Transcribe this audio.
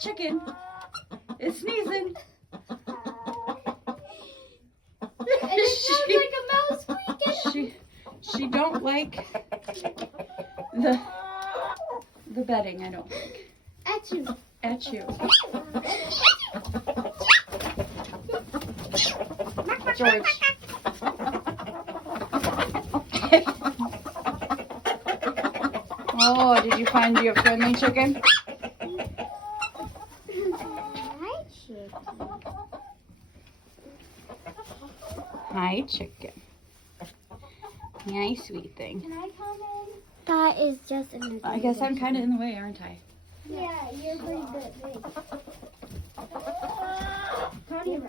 chicken is sneezing. And it sounds like a mouse squeaking. She don't like the bedding, I don't think. At you. At you. George. Oh, did you find your friendly chicken? Hi, chicken. Hi, chicken. Hi, sweet thing. Can I come in? That is just in the I guess I'm kind of in the way, aren't I? Yeah, you're pretty big. Connie,